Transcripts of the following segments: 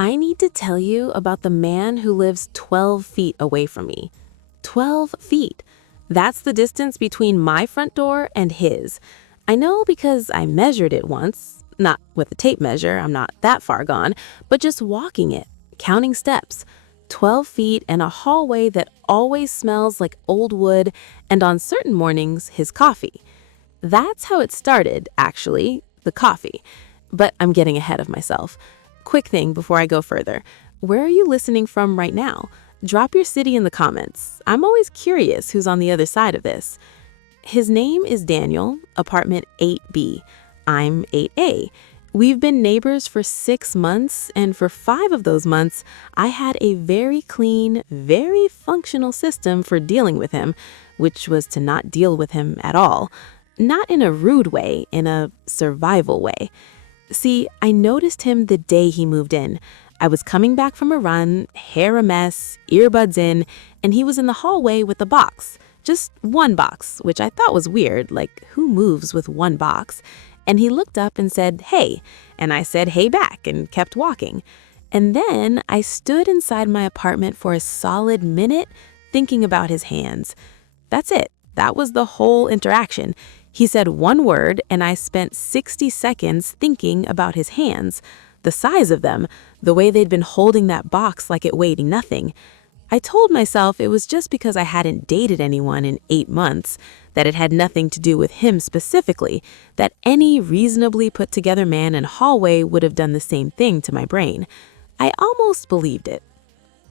I need to tell you about the man who lives 12 feet away from me. 12 feet. That's the distance between my front door and his. I know because I measured it once, not with a tape measure, I'm not that far gone, but just walking it, counting steps. 12 feet and a hallway that always smells like old wood, and on certain mornings, his coffee. That's how it started, actually, the coffee. But I'm getting ahead of myself. Quick thing before I go further. Where are you listening from right now? Drop your city in the comments. I'm always curious who's on the other side of this. His name is Daniel, apartment 8B. I'm 8A. We've been neighbors for 6 months, and for 5 of those months, I had a very clean, very functional system for dealing with him, which was to not deal with him at all. Not in a rude way, in a survival way. See, I noticed him the day he moved in. I was coming back from a run, hair a mess, earbuds in, and he was in the hallway with a box. Just one box, which I thought was weird, like who moves with one box? And he looked up and said, "Hey," and I said, "Hey," back and kept walking. And then I stood inside my apartment for a solid minute thinking about his hands. That's it. That was the whole interaction. He said one word and I spent 60 seconds thinking about his hands, the size of them, the way they'd been holding that box like it weighed nothing. I told myself it was just because I hadn't dated anyone in 8 months, that it had nothing to do with him specifically, that any reasonably put together man in hallway would have done the same thing to my brain. I almost believed it.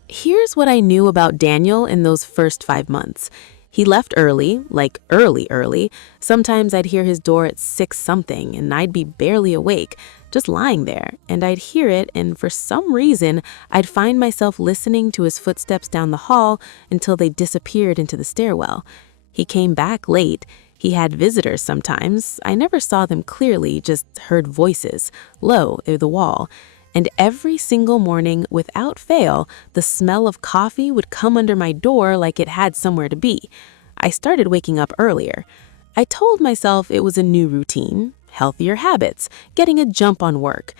Here's what I knew about Daniel in those first 5 months. He left early, like early. Sometimes I'd hear his door at 6 something and I'd be barely awake, just lying there, and I'd hear it, and for some reason, I'd find myself listening to his footsteps down the hall until they disappeared into the stairwell. He came back late. He had visitors sometimes. I never saw them clearly, just heard voices, low through the wall. And every single morning, without fail, the smell of coffee would come under my door like it had somewhere to be. I started waking up earlier. I told myself it was a new routine, healthier habits, getting a jump on work.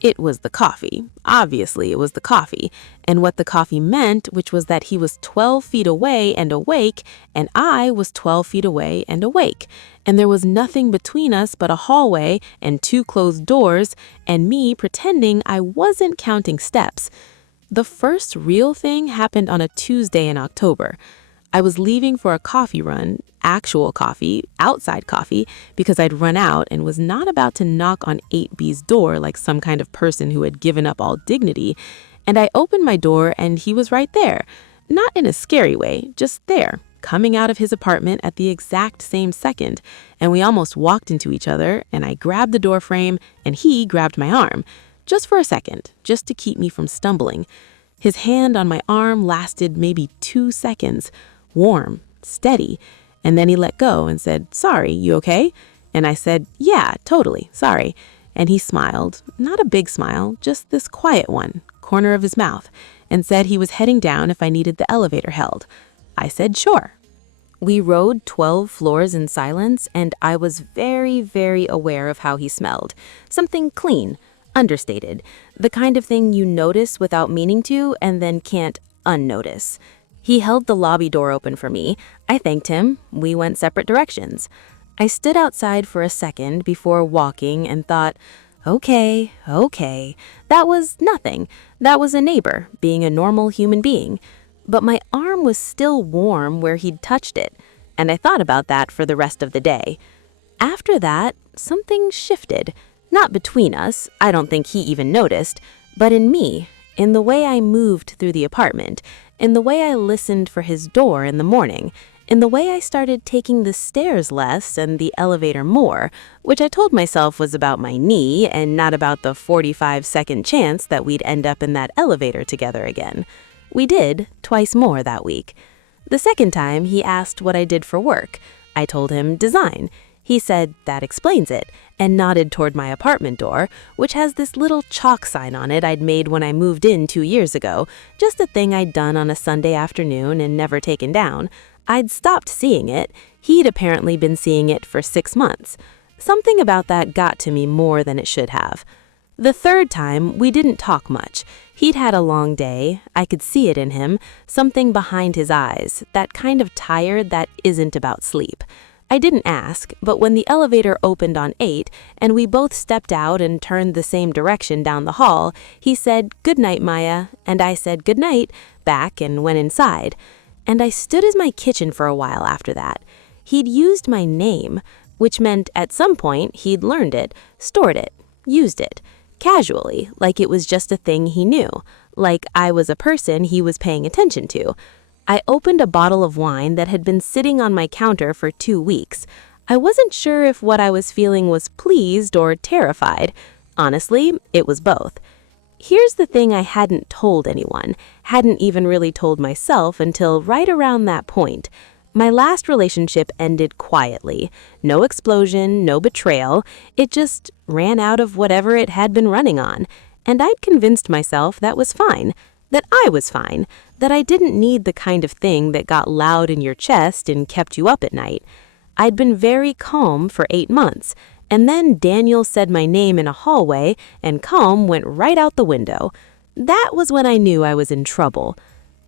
It was the coffee. Obviously, it was the coffee. And what the coffee meant, which was that he was 12 feet away and awake, and I was 12 feet away and awake. And there was nothing between us but a hallway and 2 closed doors, and me pretending I wasn't counting steps. The first real thing happened on a Tuesday in October. I was leaving for a coffee run, actual coffee, outside coffee, because I'd run out and was not about to knock on 8B's door like some kind of person who had given up all dignity. And I opened my door and he was right there. Not in a scary way, just there, coming out of his apartment at the exact same second. And we almost walked into each other, and I grabbed the door frame and he grabbed my arm. Just for a second, just to keep me from stumbling. His hand on my arm lasted maybe 2 seconds. Warm, steady, and then he let go and said, "Sorry, you okay?" And I said, "Yeah, totally, sorry." And he smiled, not a big smile, just this quiet one, corner of his mouth, and said he was heading down if I needed the elevator held. I said, "Sure." We rode 12 floors in silence, and I was very, very aware of how he smelled. Something clean, understated, the kind of thing you notice without meaning to and then can't unnotice. He held the lobby door open for me. I thanked him. We went separate directions. I stood outside for a second before walking and thought, okay. That was nothing. That was a neighbor, being a normal human being. But my arm was still warm where he'd touched it, and I thought about that for the rest of the day. After that, something shifted. Not between us, I don't think he even noticed, but in me, in the way I moved through the apartment, in the way I listened for his door in the morning, in the way I started taking the stairs less and the elevator more, which I told myself was about my knee and not about the 45-second chance that we'd end up in that elevator together again. We did, twice more that week. The second time, he asked what I did for work. I told him design. He said, "That explains it," and nodded toward my apartment door, which has this little chalk sign on it I'd made when I moved in 2 years ago, just a thing I'd done on a Sunday afternoon and never taken down. I'd stopped seeing it. He'd apparently been seeing it for 6 months. Something about that got to me more than it should have. The third time, we didn't talk much. He'd had a long day. I could see it in him, something behind his eyes, that kind of tired that isn't about sleep. I didn't ask, but when the elevator opened on 8 and we both stepped out and turned the same direction down the hall, he said, "Good night, Maya," and I said good night back and went inside. And I stood as my kitchen for a while after that. He'd used my name, which meant at some point he'd learned it, stored it, used it. Casually, like it was just a thing he knew, like I was a person he was paying attention to. I opened a bottle of wine that had been sitting on my counter for 2 weeks. I wasn't sure if what I was feeling was pleased or terrified. Honestly, it was both. Here's the thing I hadn't told anyone, hadn't even really told myself until right around that point. My last relationship ended quietly. No explosion, no betrayal. It just ran out of whatever it had been running on. And I'd convinced myself that was fine, that I was fine, that I didn't need the kind of thing that got loud in your chest and kept you up at night. I'd been very calm for 8 months, and then Daniel said my name in a hallway, and calm went right out the window. That was when I knew I was in trouble.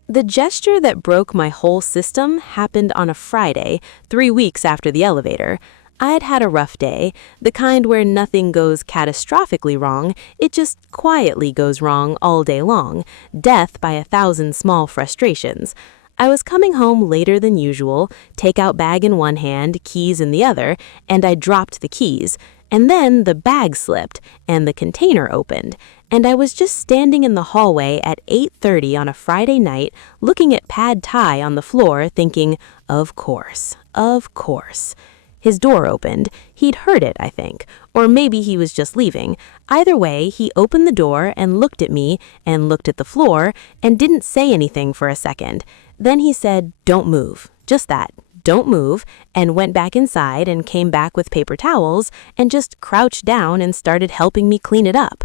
The gesture that broke my whole system happened on a Friday, 3 weeks after the elevator. I'd had a rough day, the kind where nothing goes catastrophically wrong, it just quietly goes wrong all day long, death by 1,000 small frustrations. I was coming home later than usual, takeout bag in one hand, keys in the other, and I dropped the keys. And then the bag slipped, and the container opened, and I was just standing in the hallway at 8:30 on a Friday night, looking at pad thai on the floor, thinking, of course, of course. His door opened. He'd heard it, I think, or maybe he was just leaving. Either way, he opened the door and looked at me and looked at the floor and didn't say anything for a second. Then he said, "Don't move," just that. "Don't move," and went back inside and came back with paper towels and just crouched down and started helping me clean it up.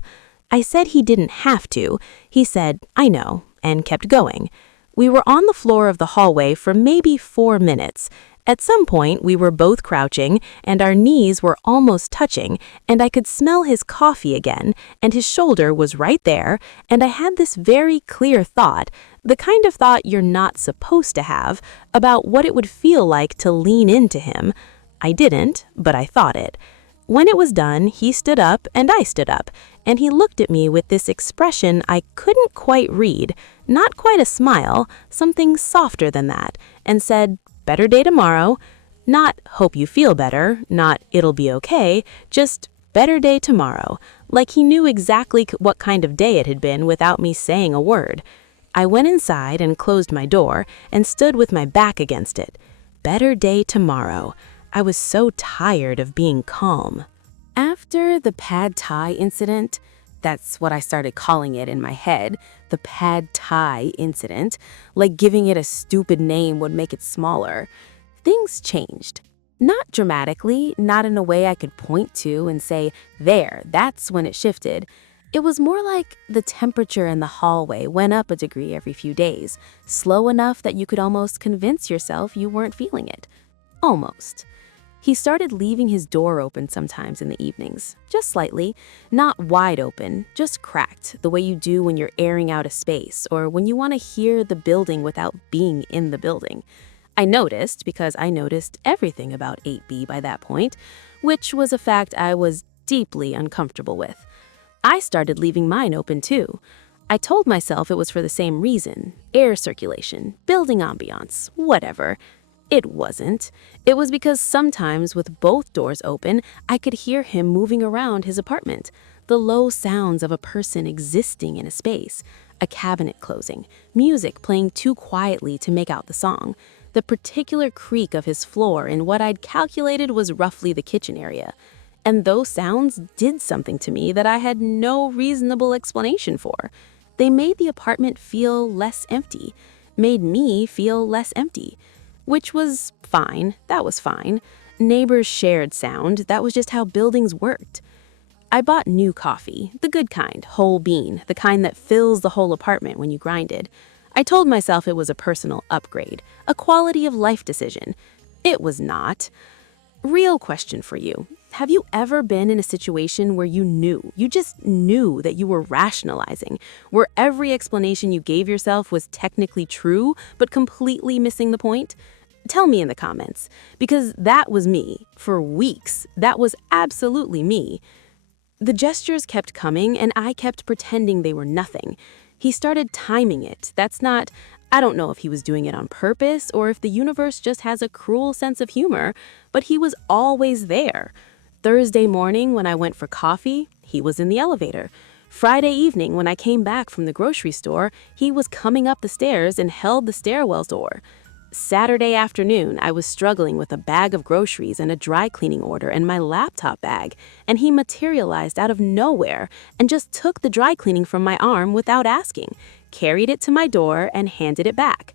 I said he didn't have to. He said, "I know," and kept going. We were on the floor of the hallway for maybe 4 minutes. At some point, we were both crouching, and our knees were almost touching, and I could smell his coffee again, and his shoulder was right there, and I had this very clear thought, the kind of thought you're not supposed to have, about what it would feel like to lean into him. I didn't, but I thought it. When it was done, he stood up and I stood up, and he looked at me with this expression I couldn't quite read, not quite a smile, something softer than that, and said, "Better day tomorrow." Not "hope you feel better," not "it'll be okay," just "better day tomorrow," like he knew exactly what kind of day it had been without me saying a word. I went inside and closed my door and stood with my back against it. Better day tomorrow. I was so tired of being calm. After the pad thai incident, that's what I started calling it in my head, the pad thai incident, like giving it a stupid name would make it smaller, things changed. Not dramatically, not in a way I could point to and say, there, that's when it shifted. It was more like the temperature in the hallway went up a degree every few days, slow enough that you could almost convince yourself you weren't feeling it. Almost. He started leaving his door open sometimes in the evenings, just slightly, not wide open, just cracked, the way you do when you're airing out a space or when you want to hear the building without being in the building. I noticed because I noticed everything about 8B by that point, which was a fact I was deeply uncomfortable with. I started leaving mine open too. I told myself it was for the same reason, air circulation, building ambiance, whatever. It wasn't. It was because sometimes with both doors open, I could hear him moving around his apartment. The low sounds of a person existing in a space, a cabinet closing, music playing too quietly to make out the song, the particular creak of his floor in what I'd calculated was roughly the kitchen area. And those sounds did something to me that I had no reasonable explanation for. They made the apartment feel less empty, made me feel less empty. Which was fine, that was fine. Neighbors shared sound, that was just how buildings worked. I bought new coffee, the good kind, whole bean, the kind that fills the whole apartment when you grind it. I told myself it was a personal upgrade, a quality of life decision. It was not. Real question for you. Have you ever been in a situation where you just knew that you were rationalizing, where every explanation you gave yourself was technically true, but completely missing the point? Tell me in the comments, because that was me. For weeks, that was absolutely me. The gestures kept coming, and I kept pretending they were nothing. He started timing it. I don't know if he was doing it on purpose or if the universe just has a cruel sense of humor, but he was always there. Thursday morning, when I went for coffee, he was in the elevator. Friday evening, when I came back from the grocery store, he was coming up the stairs and held the stairwell door. Saturday afternoon, I was struggling with a bag of groceries and a dry cleaning order and my laptop bag, and he materialized out of nowhere and just took the dry cleaning from my arm without asking, carried it to my door, and handed it back.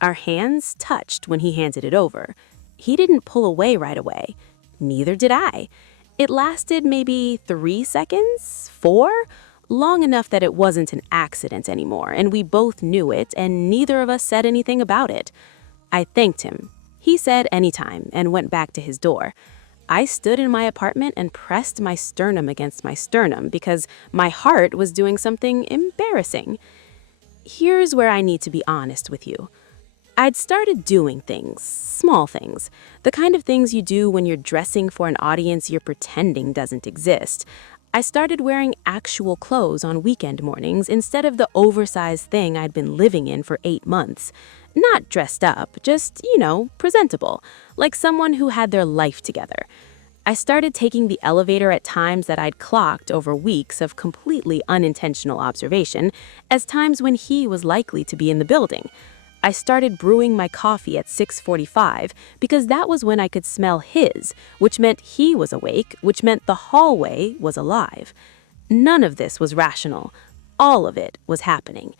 Our hands touched when he handed it over. He didn't pull away right away. Neither did I. It lasted maybe 3 seconds, 4, long enough that it wasn't an accident anymore, and we both knew it, and neither of us said anything about it. I thanked him. He said anytime and went back to his door. I stood in my apartment and pressed my sternum against my sternum because my heart was doing something embarrassing. Here's where I need to be honest with you. I'd started doing things, small things, the kind of things you do when you're dressing for an audience you're pretending doesn't exist. I started wearing actual clothes on weekend mornings instead of the oversized thing I'd been living in for 8 months. Not dressed up, just, presentable, like someone who had their life together. I started taking the elevator at times that I'd clocked over weeks of completely unintentional observation as times when he was likely to be in the building. I started brewing my coffee at 6:45 because that was when I could smell his, which meant he was awake, which meant the hallway was alive. None of this was rational. All of it was happening.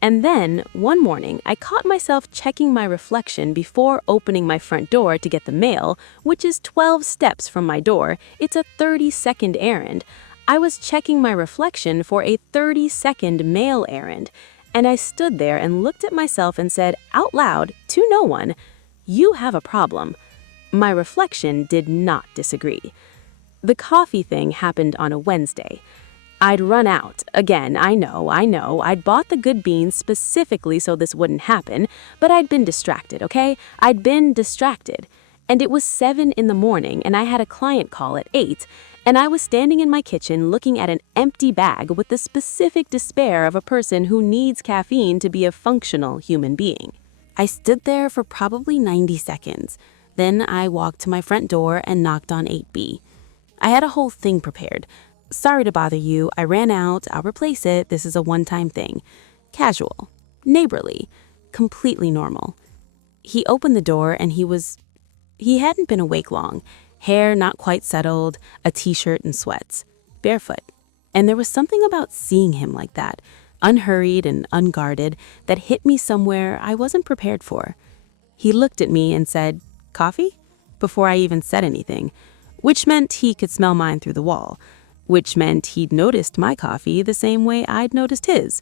And then, one morning, I caught myself checking my reflection before opening my front door to get the mail, which is 12 steps from my door. It's a 30-second errand. I was checking my reflection for a 30-second mail errand. And I stood there and looked at myself and said out loud to no one, "You have a problem." My reflection did not disagree. The coffee thing happened on a Wednesday. I'd run out. Again, I know. I'd bought the good beans specifically so this wouldn't happen, but I'd been distracted, okay? I'd been distracted. And it was 7 in the morning, and I had a client call at 8, and I was standing in my kitchen looking at an empty bag with the specific despair of a person who needs caffeine to be a functional human being. I stood there for probably 90 seconds. Then I walked to my front door and knocked on 8B. I had a whole thing prepared. "Sorry to bother you. I ran out. I'll replace it. This is a one-time thing." Casual, neighborly, completely normal. He opened the door and he hadn't been awake long. Hair not quite settled, a t-shirt and sweats, barefoot. And there was something about seeing him like that, unhurried and unguarded, that hit me somewhere I wasn't prepared for. He looked at me and said, "Coffee?" before I even said anything, which meant he could smell mine through the wall, which meant he'd noticed my coffee the same way I'd noticed his.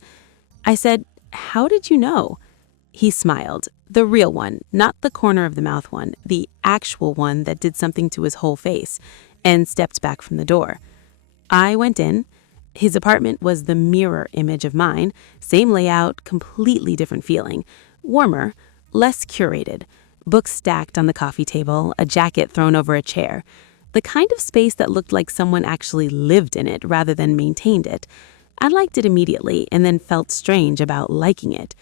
I said, "How did you know?" He smiled, the real one, not the corner of the mouth one, the actual one that did something to his whole face, and stepped back from the door. I went in. His apartment was the mirror image of mine, same layout, completely different feeling, warmer, less curated, books stacked on the coffee table, a jacket thrown over a chair, the kind of space that looked like someone actually lived in it rather than maintained it. I liked it immediately and then felt strange about liking it.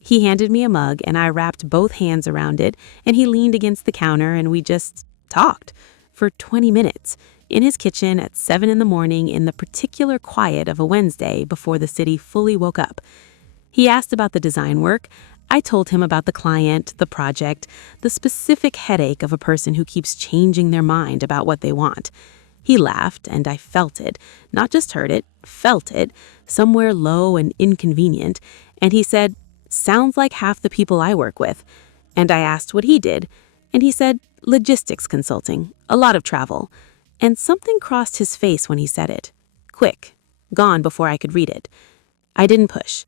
He handed me a mug and I wrapped both hands around it, and he leaned against the counter and we just talked for 20 minutes in his kitchen at 7 in the morning in the particular quiet of a Wednesday before the city fully woke up. He asked about the design work. I told him about the client, the project, the specific headache of a person who keeps changing their mind about what they want. He laughed, and I felt it, not just heard it, felt it, somewhere low and inconvenient, and he said, "Sounds like half the people I work with." And I asked what he did, and he said, "Logistics consulting, a lot of travel." And something crossed his face when he said it. Quick, gone before I could read it. I didn't push.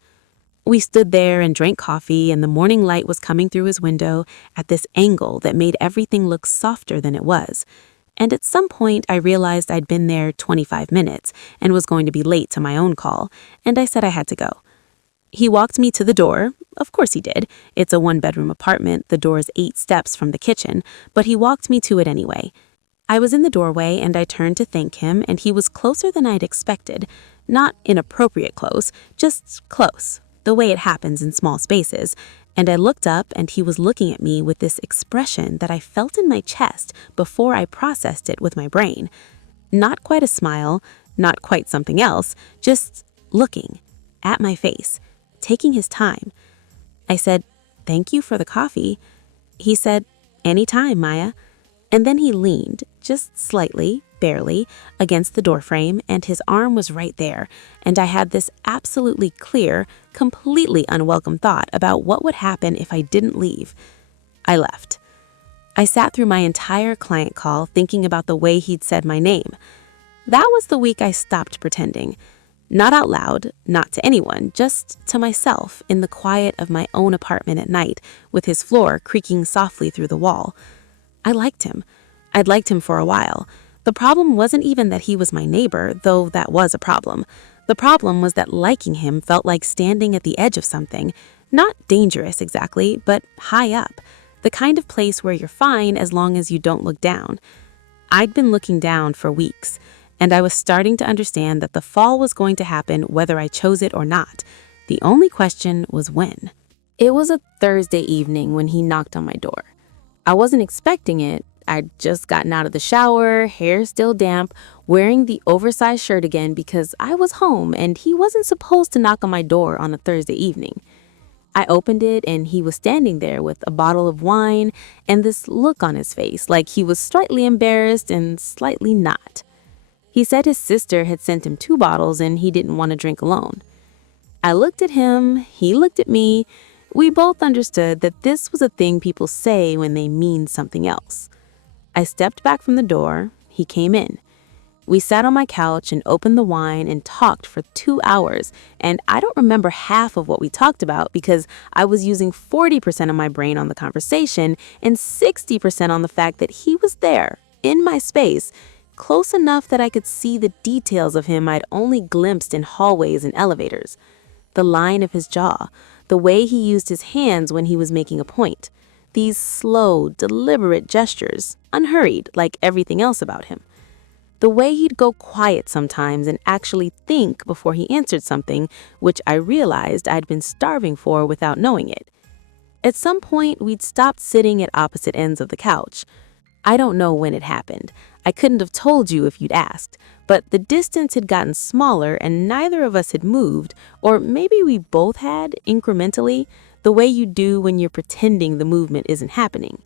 We stood there and drank coffee, and the morning light was coming through his window at this angle that made everything look softer than it was. and at some point I realized I'd been there 25 minutes and was going to be late to my own call, and I said I had to go. He walked me to the door. Of course he did. It's a one-bedroom apartment. The door is 8 steps from the kitchen, but he walked me to it anyway. I was in the doorway and I turned to thank him, and he was closer than I'd expected. Not inappropriate close, just close, the way it happens in small spaces. And I looked up and he was looking at me with this expression that I felt in my chest before I processed it with my brain. Not quite a smile, not quite something else, just looking at my face, taking his time. I said, "Thank you for the coffee." He said, "Anytime, Maya." And then he leaned, just slightly, barely, against the doorframe, and his arm was right there, and I had this absolutely clear, completely unwelcome thought about what would happen if I didn't leave. I left. I sat through my entire client call thinking about the way he'd said my name. That was the week I stopped pretending. Not out loud, not to anyone, just to myself in the quiet of my own apartment at night, with his floor creaking softly through the wall. I liked him. I'd liked him for a while. The problem wasn't even that he was my neighbor, though that was a problem. The problem was that liking him felt like standing at the edge of something. Not dangerous exactly, but high up. The kind of place where you're fine as long as you don't look down. I'd been looking down for weeks, and I was starting to understand that the fall was going to happen whether I chose it or not. The only question was when. It was a Thursday evening when he knocked on my door. I wasn't expecting it. I'd just gotten out of the shower, hair still damp, wearing the oversized shirt again because I was home and he wasn't supposed to knock on my door on a Thursday evening. I opened it and he was standing there with a bottle of wine and this look on his face like he was slightly embarrassed and slightly not. He said his sister had sent him 2 bottles and he didn't want to drink alone. I looked at him, he looked at me. We both understood that this was a thing people say when they mean something else. I stepped back from the door. He came in. We sat on my couch and opened the wine and talked for 2 hours, and I don't remember half of what we talked about because I was using 40% of my brain on the conversation and 60% on the fact that he was there, in my space, close enough that I could see the details of him I'd only glimpsed in hallways and elevators. The line of his jaw, the way he used his hands when he was making a point. These slow, deliberate gestures, unhurried like everything else about him. The way he'd go quiet sometimes and actually think before he answered something, which I realized I'd been starving for without knowing it. At some point, we'd stopped sitting at opposite ends of the couch. I don't know when it happened. I couldn't have told you if you'd asked, but the distance had gotten smaller and neither of us had moved, or maybe we both had, incrementally, the way you do when you're pretending the movement isn't happening.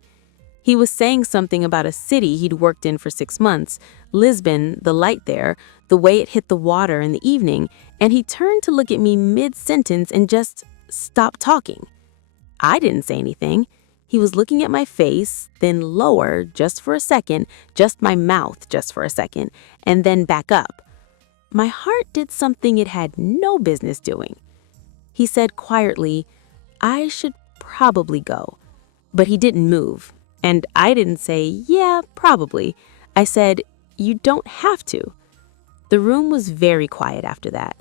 He was saying something about a city he'd worked in for 6 months, Lisbon, the light there, the way it hit the water in the evening, and he turned to look at me mid-sentence and just stopped talking. I didn't say anything. He was looking at my face, then lower just for a second, just my mouth just for a second, and then back up. My heart did something it had no business doing. He said quietly, "I should probably go." But he didn't move. And I didn't say, "Yeah, probably." I said, "You don't have to." The room was very quiet after that.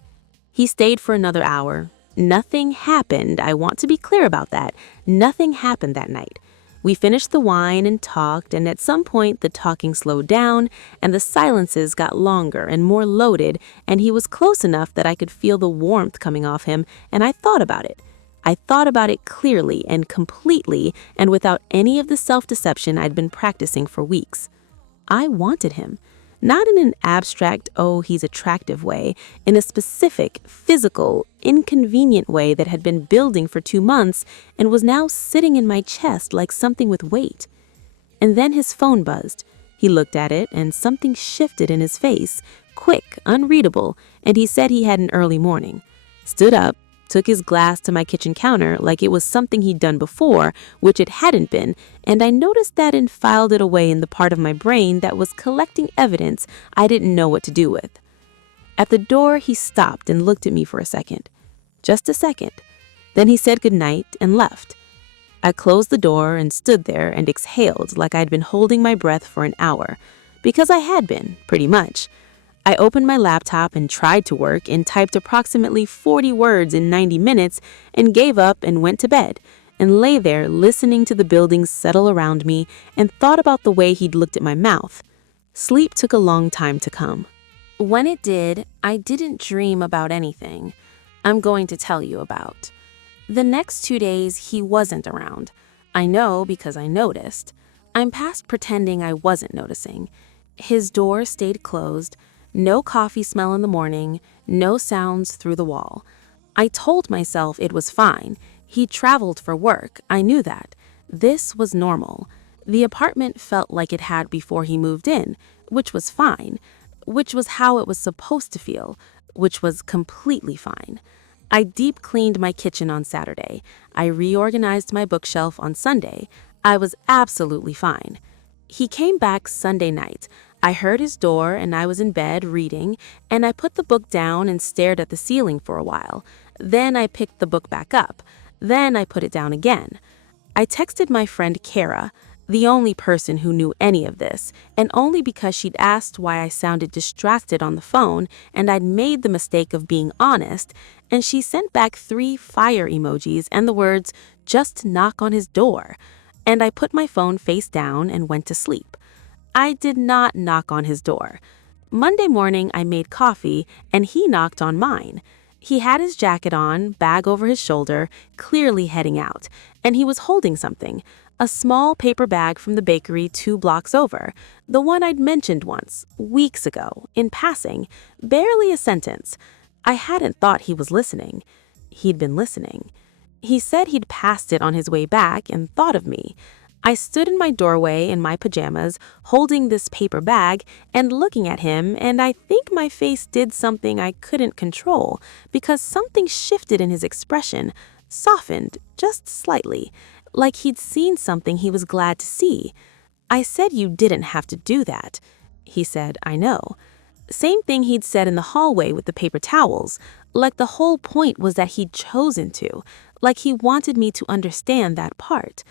He stayed for another hour. Nothing happened. I want to be clear about that. Nothing happened that night. We finished the wine and talked, and at some point the talking slowed down and the silences got longer and more loaded, and he was close enough that I could feel the warmth coming off him, and I thought about it. I thought about it clearly and completely and without any of the self-deception I'd been practicing for weeks. I wanted him. Not in an abstract, oh, he's attractive way, in a specific, physical, inconvenient way that had been building for 2 months and was now sitting in my chest like something with weight. And then his phone buzzed. He looked at it and something shifted in his face, quick, unreadable, and he said he had an early morning. Stood up, took his glass to my kitchen counter like it was something he'd done before, which it hadn't been, and I noticed that and filed it away in the part of my brain that was collecting evidence I didn't know what to do with. At the door, he stopped and looked at me for a second. Just a second. Then he said goodnight and left. I closed the door and stood there and exhaled like I'd been holding my breath for an hour. because I had been, pretty much. I opened my laptop and tried to work and typed approximately 40 words in 90 minutes and gave up and went to bed and lay there listening to the buildings settle around me and thought about the way he'd looked at my mouth. Sleep took a long time to come. When it did, I didn't dream about anything I'm going to tell you about. The next 2 days, he wasn't around. I know because I noticed. I'm past pretending I wasn't noticing. His door stayed closed. No coffee smell in the morning, no sounds through the wall. I told myself it was fine. He traveled for work, I knew that. This was normal. The apartment felt like it had before he moved in, which was fine, which was how it was supposed to feel, which was completely fine. I deep cleaned my kitchen on Saturday. I reorganized my bookshelf on Sunday. I was absolutely fine. He came back Sunday night. I heard his door and I was in bed reading, and I put the book down and stared at the ceiling for a while. Then I picked the book back up. Then I put it down again. I texted my friend Kara, the only person who knew any of this, and only because she'd asked why I sounded distracted on the phone and I'd made the mistake of being honest, and she sent back 3 fire emojis and the words, "Just knock on his door." And I put my phone face down and went to sleep. I did not knock on his door. Monday morning, I made coffee, and he knocked on mine. He had his jacket on, bag over his shoulder, clearly heading out, and he was holding something, a small paper bag from the bakery 2 blocks over, the one I'd mentioned once, weeks ago, in passing, barely a sentence. I hadn't thought he was listening. He'd been listening. He said he'd passed it on his way back and thought of me. I stood in my doorway in my pajamas, holding this paper bag and looking at him, and I think my face did something I couldn't control because something shifted in his expression, softened just slightly, like he'd seen something he was glad to see. I said you didn't have to do that. He said, I know. Same thing he'd said in the hallway with the paper towels, like the whole point was that he'd chosen to, like he wanted me to understand that part.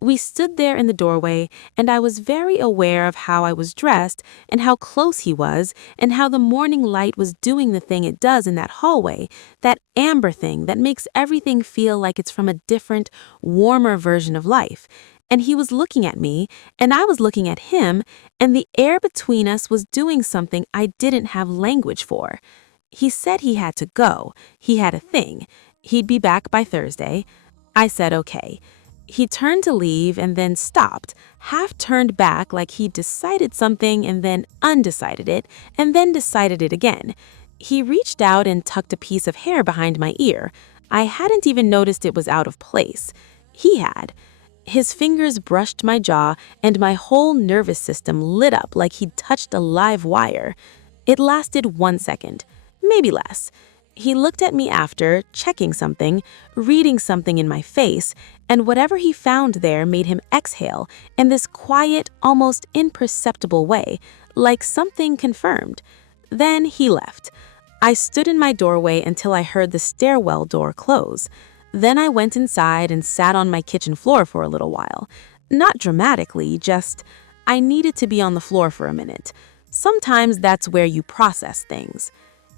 We stood there in the doorway, and I was very aware of how I was dressed and how close he was and how the morning light was doing the thing it does in that hallway, that amber thing that makes everything feel like it's from a different, warmer version of life. And he was looking at me, and I was looking at him, and the air between us was doing something I didn't have language for. He said he had to go. He had a thing. He'd be back by Thursday. I said okay. He turned to leave and then stopped, half turned back like he'd decided something and then undecided it, and then decided it again. He reached out and tucked a piece of hair behind my ear. I hadn't even noticed it was out of place. He had. His fingers brushed my jaw, and my whole nervous system lit up like he'd touched a live wire. It lasted 1 second, maybe less. He looked at me after, checking something, reading something in my face, and whatever he found there made him exhale in this quiet, almost imperceptible way, like something confirmed. Then he left. I stood in my doorway until I heard the stairwell door close. Then I went inside and sat on my kitchen floor for a little while. Not dramatically, just I needed to be on the floor for a minute. Sometimes that's where you process things.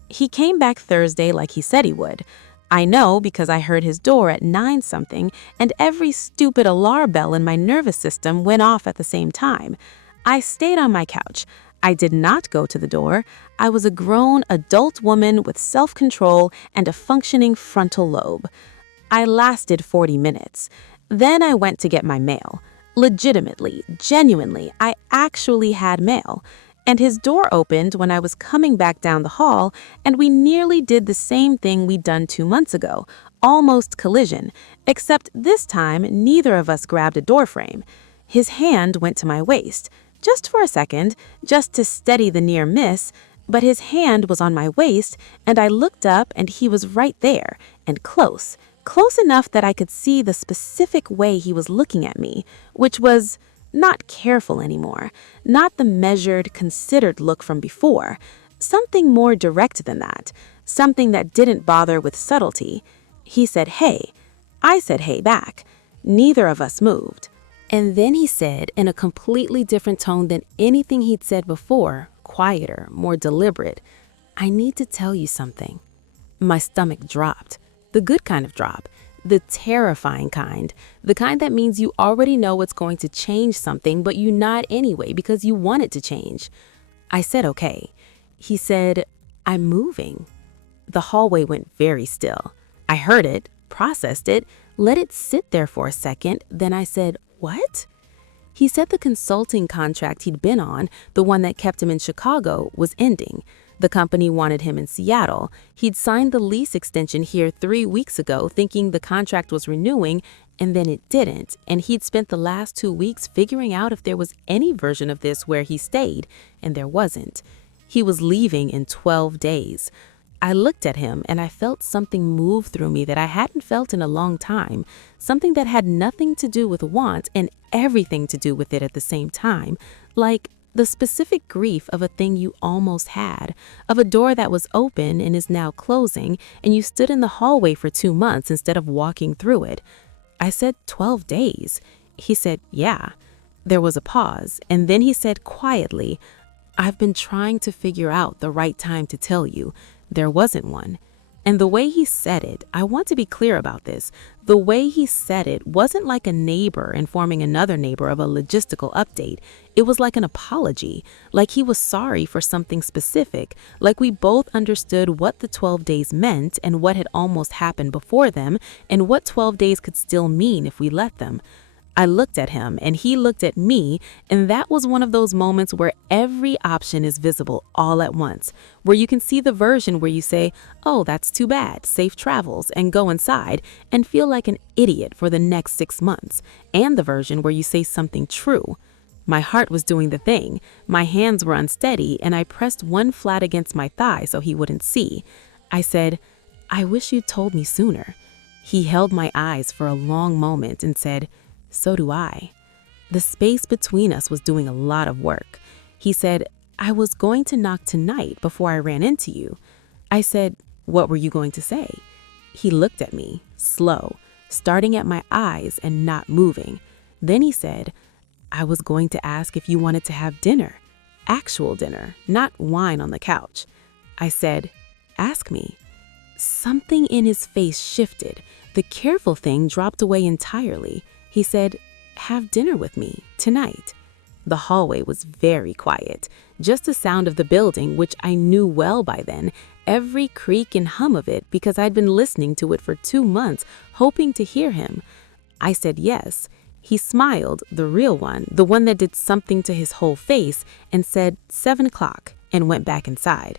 He came back Thursday like he said he would. I know because I heard his door at 9-something, and every stupid alarm bell in my nervous system went off at the same time. I stayed on my couch. I did not go to the door. I was a grown adult woman with self-control and a functioning frontal lobe. I lasted 40 minutes. Then I went to get my mail. Legitimately, genuinely, I actually had mail. And his door opened when I was coming back down the hall, and we nearly did the same thing we'd done 2 months ago, almost collision, except this time neither of us grabbed a doorframe. His hand went to my waist, just for a second, just to steady the near miss, but his hand was on my waist, and I looked up and he was right there, and close enough that I could see the specific way he was looking at me, which was not careful anymore, not the measured, considered look from before, something more direct than that, something that didn't bother with subtlety. He said, hey. I said, hey back. Neither of us moved. And then he said, in a completely different tone than anything he'd said before, quieter, more deliberate, "I need to tell you something." My stomach dropped. The good kind of drop. The terrifying kind. The kind that means you already know it's going to change something, but you nod anyway because you want it to change. I said, okay. He said, "I'm moving." The hallway went very still. I heard it, processed it, let it sit there for a second, then I said, "What?" He said the consulting contract he'd been on, the one that kept him in Chicago, was ending. The company wanted him in Seattle. He'd signed the lease extension here 3 weeks ago, thinking the contract was renewing, and then it didn't, and he'd spent the last 2 weeks figuring out if there was any version of this where he stayed, and there wasn't. He was leaving in 12 days. I looked at him and I felt something move through me that I hadn't felt in a long time, something that had nothing to do with want and everything to do with it at the same time, like the specific grief of a thing you almost had, of a door that was open and is now closing, and you stood in the hallway for 2 months instead of walking through it. I said, 12 days. He said, yeah. There was a pause, and then he said quietly, "I've been trying to figure out the right time to tell you. There wasn't one." And the way he said it, I want to be clear about this, the way he said it wasn't like a neighbor informing another neighbor of a logistical update. It was like an apology, like he was sorry for something specific, like we both understood what the 12 days meant and what had almost happened before them, and what 12 days could still mean if we let them. I looked at him and he looked at me, and that was one of those moments where every option is visible all at once, where you can see the version where you say, "Oh, that's too bad, safe travels," and go inside and feel like an idiot for the next 6 months, and the version where you say something true. My heart was doing the thing. My hands were unsteady, and I pressed one flat against my thigh so he wouldn't see. I said, "I wish you'd told me sooner." He held my eyes for a long moment and said, "So do I." The space between us was doing a lot of work. He said, "I was going to knock tonight before I ran into you." I said, "What were you going to say?" He looked at me, slow, starting at my eyes and not moving. Then he said, "I was going to ask if you wanted to have dinner. Actual dinner, not wine on the couch." I said, "Ask me." Something in his face shifted. The careful thing dropped away entirely. He said, "Have dinner with me tonight." The hallway was very quiet, just the sound of the building, which I knew well by then, every creak and hum of it because I'd been listening to it for 2 months, hoping to hear him. I said yes. He smiled, the real one, the one that did something to his whole face, and said 7 o'clock and went back inside.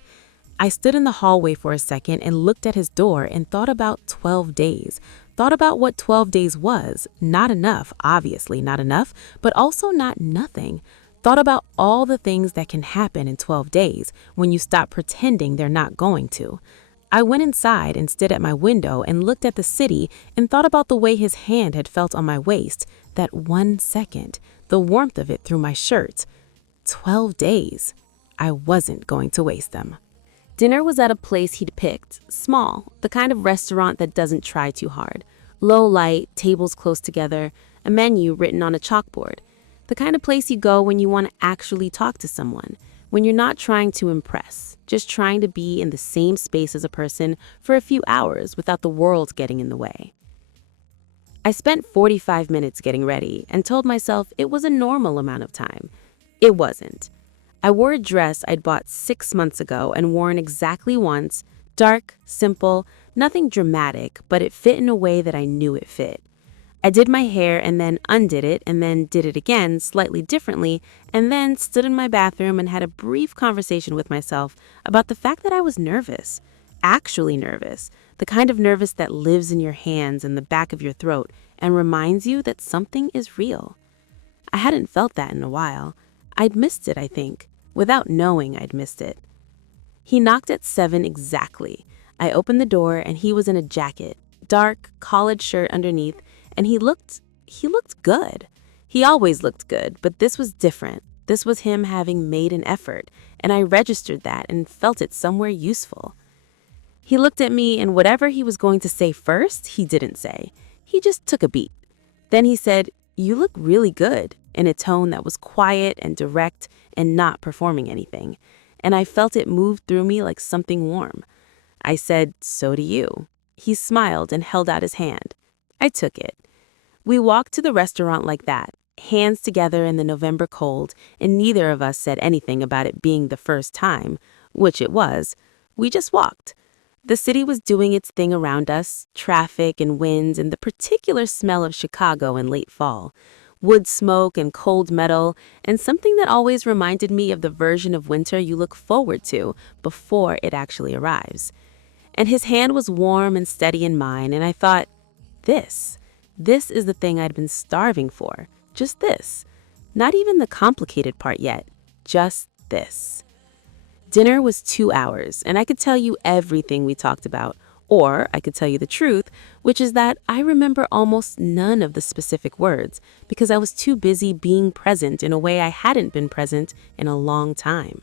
I stood in the hallway for a second and looked at his door and thought about 12 days. Thought about what 12 days was. Not enough, obviously not enough, but also not nothing. Thought about all the things that can happen in 12 days when you stop pretending they're not going to. I went inside and stood at my window and looked at the city and thought about the way his hand had felt on my waist, that 1 second, the warmth of it through my shirt. 12 days. I wasn't going to waste them. Dinner was at a place he'd picked, small, the kind of restaurant that doesn't try too hard. Low light, tables close together, a menu written on a chalkboard. The kind of place you go when you want to actually talk to someone, when you're not trying to impress, just trying to be in the same space as a person for a few hours without the world getting in the way. I spent 45 minutes getting ready and told myself it was a normal amount of time. It wasn't. I wore a dress I'd bought 6 months ago and worn exactly once, dark, simple, nothing dramatic, but it fit in a way that I knew it fit. I did my hair and then undid it and then did it again slightly differently, and then stood in my bathroom and had a brief conversation with myself about the fact that I was nervous, actually nervous, the kind of nervous that lives in your hands and the back of your throat and reminds you that something is real. I hadn't felt that in a while. I'd missed it, I think, without knowing I'd missed it. He knocked at 7 exactly. I opened the door and he was in a jacket, dark collared shirt underneath, and he looked good. He always looked good, but this was different. This was him having made an effort, and I registered that and felt it somewhere useful. He looked at me, and whatever he was going to say first, he didn't say. He just took a beat. Then he said, "You look really good," in a tone that was quiet and direct and not performing anything. And I felt it move through me like something warm. I said, "So do you." He smiled and held out his hand. I took it. We walked to the restaurant like that, hands together in the November cold, and neither of us said anything about it being the first time, which it was. We just walked. The city was doing its thing around us, traffic and winds and the particular smell of Chicago in late fall. Wood smoke and cold metal, and something that always reminded me of the version of winter you look forward to before it actually arrives. And his hand was warm and steady in mine, and I thought, this is the thing I'd been starving for. Just this. Not even the complicated part yet. Just this. Dinner was 2 hours, and I could tell you everything we talked about. Or I could tell you the truth, which is that I remember almost none of the specific words because I was too busy being present in a way I hadn't been present in a long time.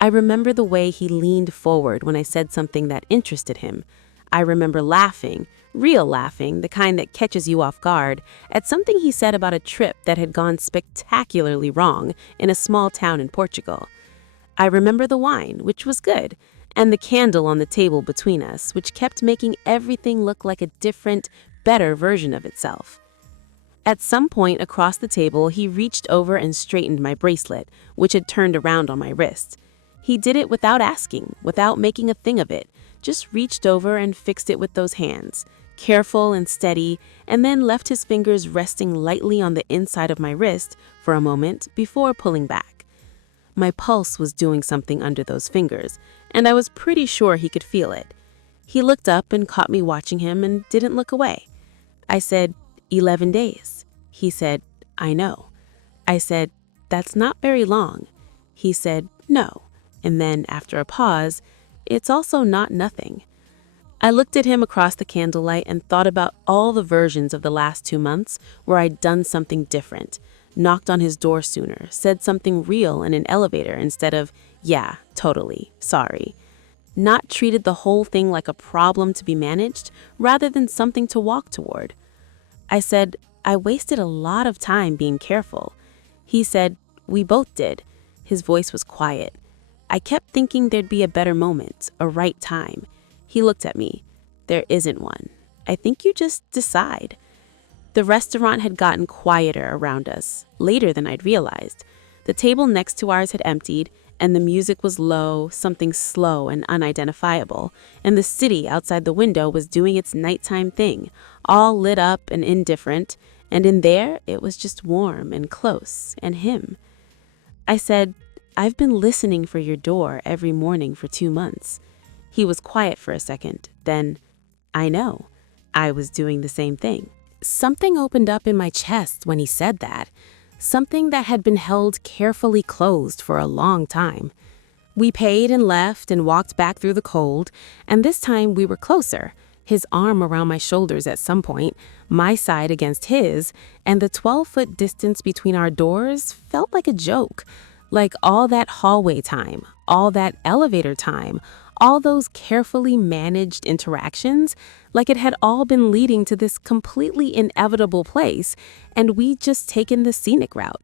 I remember the way he leaned forward when I said something that interested him. I remember laughing, real laughing, the kind that catches you off guard, at something he said about a trip that had gone spectacularly wrong in a small town in Portugal. I remember the wine, which was good, and the candle on the table between us, which kept making everything look like a different, better version of itself. At some point across the table, he reached over and straightened my bracelet, which had turned around on my wrist. He did it without asking, without making a thing of it, just reached over and fixed it with those hands, careful and steady, and then left his fingers resting lightly on the inside of my wrist for a moment before pulling back. My pulse was doing something under those fingers, and I was pretty sure he could feel it. He looked up and caught me watching him and didn't look away. I said, 11 days. He said, I know. I said, that's not very long. He said, no. And then, after a pause, it's also not nothing. I looked at him across the candlelight and thought about all the versions of the last 2 months where I'd done something different, knocked on his door sooner, said something real in an elevator instead of, yeah, totally, sorry. Not treated the whole thing like a problem to be managed rather than something to walk toward. I said, I wasted a lot of time being careful. He said, we both did. His voice was quiet. I kept thinking there'd be a better moment, a right time. He looked at me. There isn't one. I think you just decide. The restaurant had gotten quieter around us, later than I'd realized. The table next to ours had emptied, and the music was low, something slow and unidentifiable, and the city outside the window was doing its nighttime thing, all lit up and indifferent, and in there it was just warm and close, and him. I said, I've been listening for your door every morning for 2 months. He was quiet for a second, then, I know. I was doing the same thing. Something opened up in my chest when he said that. Something that had been held carefully closed for a long time. We paid and left and walked back through the cold, and this time we were closer, his arm around my shoulders at some point, my side against his, and the 12-foot distance between our doors felt like a joke. Like all that hallway time, all that elevator time, all those carefully managed interactions, like it had all been leading to this completely inevitable place, and we'd just taken the scenic route.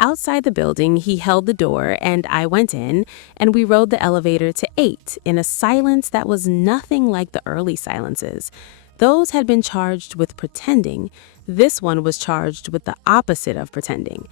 Outside the building, he held the door, and I went in, and we rode the elevator to 8 in a silence that was nothing like the early silences. Those had been charged with pretending. This one was charged with the opposite of pretending.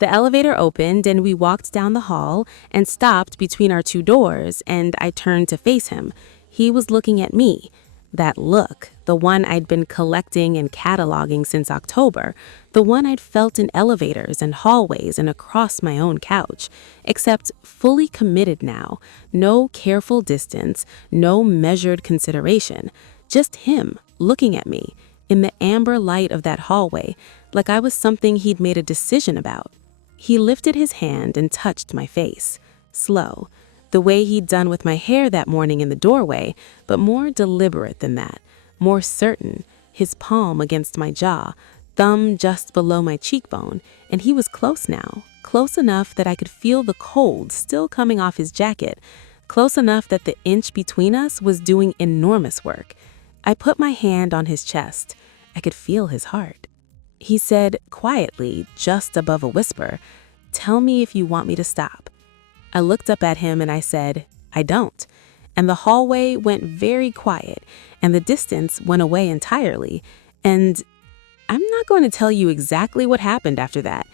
The elevator opened and we walked down the hall and stopped between our 2 doors, and I turned to face him. He was looking at me. That look, the one I'd been collecting and cataloging since October, the one I'd felt in elevators and hallways and across my own couch, except fully committed now, no careful distance, no measured consideration, just him looking at me in the amber light of that hallway like I was something he'd made a decision about. He lifted his hand and touched my face, slow, the way he'd done with my hair that morning in the doorway, but more deliberate than that, more certain, his palm against my jaw, thumb just below my cheekbone, and he was close now, close enough that I could feel the cold still coming off his jacket, close enough that the inch between us was doing enormous work. I put my hand on his chest. I could feel his heart. He said quietly, just above a whisper, "Tell me if you want me to stop." I looked up at him and I said, "I don't." And the hallway went very quiet, and the distance went away entirely. And I'm not going to tell you exactly what happened after that.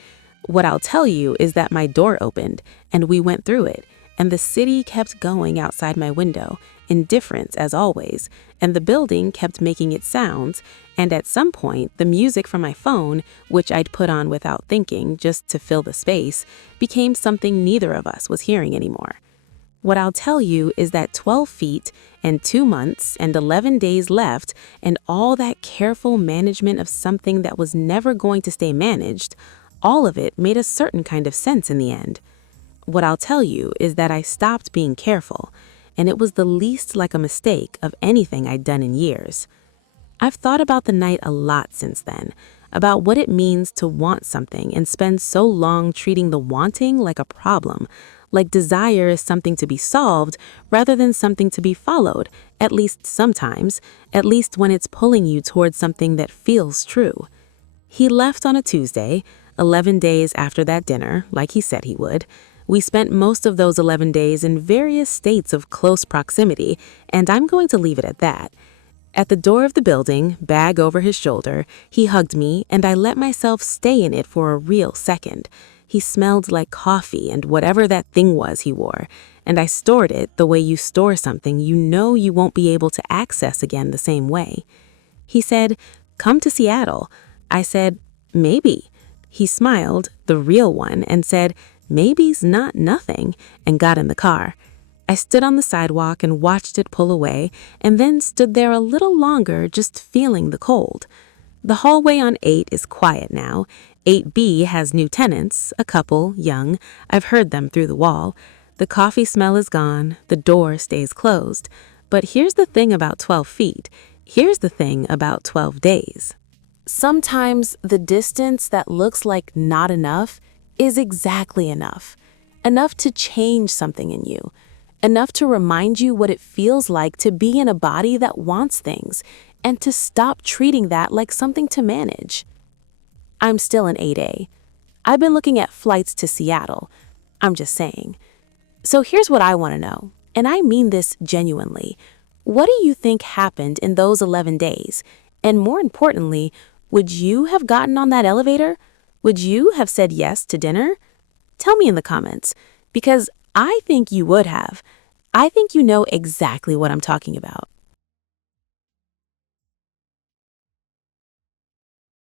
What I'll tell you is that my door opened, and we went through it, and the city kept going outside my window, indifference as always, and the building kept making its sounds, and at some point, the music from my phone, which I'd put on without thinking just to fill the space, became something neither of us was hearing anymore. What I'll tell you is that 12 feet and 2 months and 11 days left and all that careful management of something that was never going to stay managed, all of it made a certain kind of sense in the end. What I'll tell you is that I stopped being careful, and it was the least like a mistake of anything I'd done in years. I've thought about the night a lot since then, about what it means to want something and spend so long treating the wanting like a problem, like desire is something to be solved rather than something to be followed, at least sometimes, at least when it's pulling you towards something that feels true. He left on a Tuesday, 11 days after that dinner, like he said he would. We spent most of those 11 days in various states of close proximity, and I'm going to leave it at that. At the door of the building, bag over his shoulder, he hugged me, and I let myself stay in it for a real second. He smelled like coffee and whatever that thing was he wore, and I stored it the way you store something you know you won't be able to access again the same way. He said, "Come to Seattle." I said, "Maybe." He smiled, the real one, and said, "Maybe's not nothing," and got in the car. I stood on the sidewalk and watched it pull away, and then stood there a little longer just feeling the cold. The hallway on 8 is quiet now. 8B has new tenants, a couple, young. I've heard them through the wall. The coffee smell is gone. The door stays closed. But here's the thing about 12 feet. Here's the thing about 12 days. Sometimes the distance that looks like not enough is exactly enough. Enough to change something in you. Enough to remind you what it feels like to be in a body that wants things, and to stop treating that like something to manage. I'm still in 8A. I've been looking at flights to Seattle. I'm just saying. So here's what I want to know, and I mean this genuinely. What do you think happened in those 11 days? And more importantly, would you have gotten on that elevator? Would you have said yes to dinner? Tell me in the comments, because I think you would have. I think you know exactly what I'm talking about.